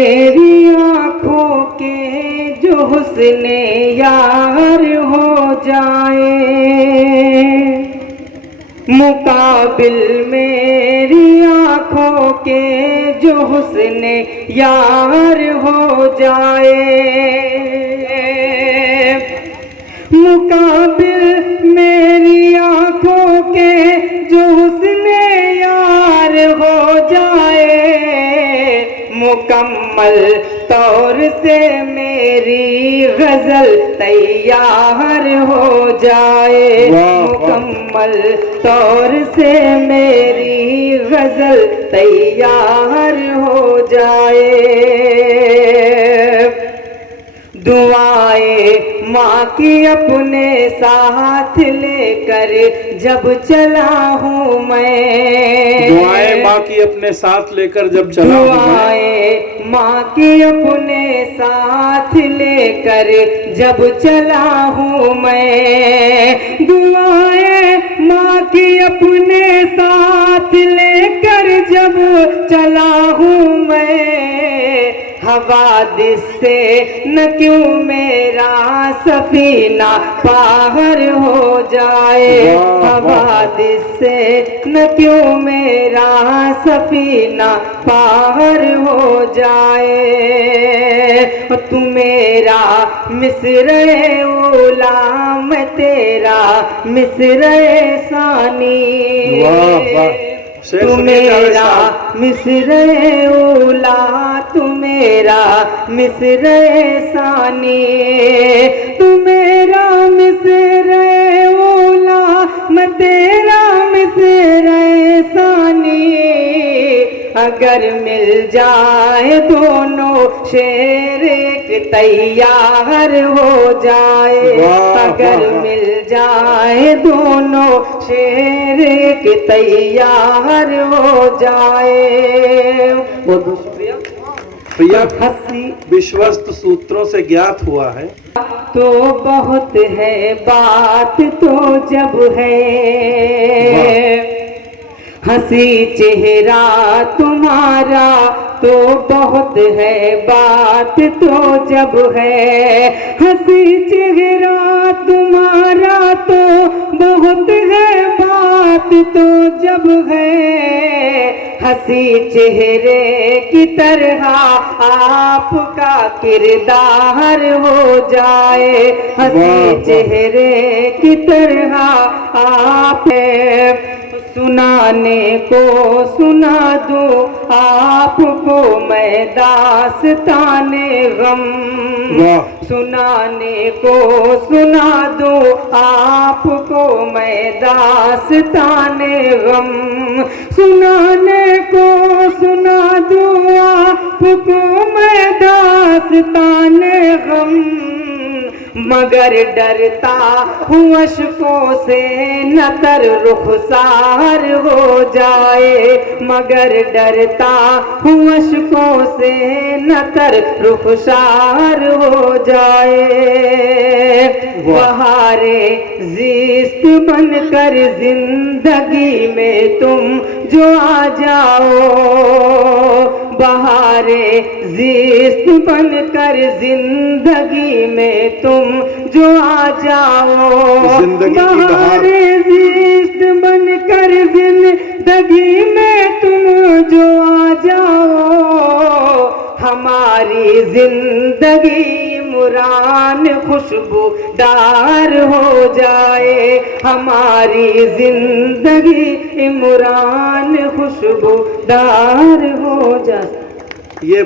میری آنکھوں کے جو حسن یار ہو جائے، مقابل میری آنکھوں کے جو حسن یار ہو جائے، مقابل میری آنکھوں کے جو حسن یار ہو جائے، مکمل طور سے میری غزل تیار ہو جائے، مکمل طور سے میری غزل تیار ہو جائے۔ دعائیں ماں کی اپنے ساتھ لے کر جب چلا ہوں میں، دعائیں ماں کی اپنے ساتھ لے کر جب چلا ہوں میں، دعائیں ماں کی اپنے ساتھ لے کر جب چلا ہوں میں، دعائیں ماں کی اپنے ساتھ لے کر جب چلا ہوں میں، حوادث سے نہ کیوں میرا سفینہ باہر ہو جائے، حوادث سے نہ کیوں میرا سفینہ باہر ہو جائے، تو میرا مصرعِ اولیٰ میں تیرا مصرعِ ثانی، تو میرا مصرعِ اولیٰ تو میرا مصرعِ ثانی، تو میرا مصرعِ اولیٰ میں تیرا مصرعِ ثانی، اگر مل جائے دونوں شعر ایک تیار ہو جائے، اگر مل جائے دونوں شعر ایک تیار ہو جائے۔ بہت بہت شکریہ۔ وشوست سوتروں سے گیات ہوا ہے تو بہت ہے بات تو جب ہے، ہنسی چہرہ تمہارا تو بہت ہے بات تو جب ہے، ہنسی چہرہ تمہارا تو بہت ہے بات تو جب ہے، ہنسی چہرے کی طرح آپ کا کردار ہو جائے، ہنسی چہرے کی طرح آپ سنانے کو سنا دوں آپ کو میں داستان غم، سنانے کو سنا دوں آپ کو میں داستان غم، سنانے کو سنا دوں آپ کو میں داستان غم، مگر ڈرتا ہوں اشکوں سے نہ تر رخسار ہو جائے، مگر ڈرتا ہوں اشکوں سے نہ تر رخسار ہو جائے، بہار زیست بن کر زندگی میں تم جو آ جاؤ، بہار زیست بن کر زندگی میں تم جو آ جاؤ، بہار زیست بن کر زندگی میں تم جو آ جاؤ، ہماری زندگی مران خوشبودار ہو جائے، ہماری زندگی مران خوشبودار ہو جائے۔ یہ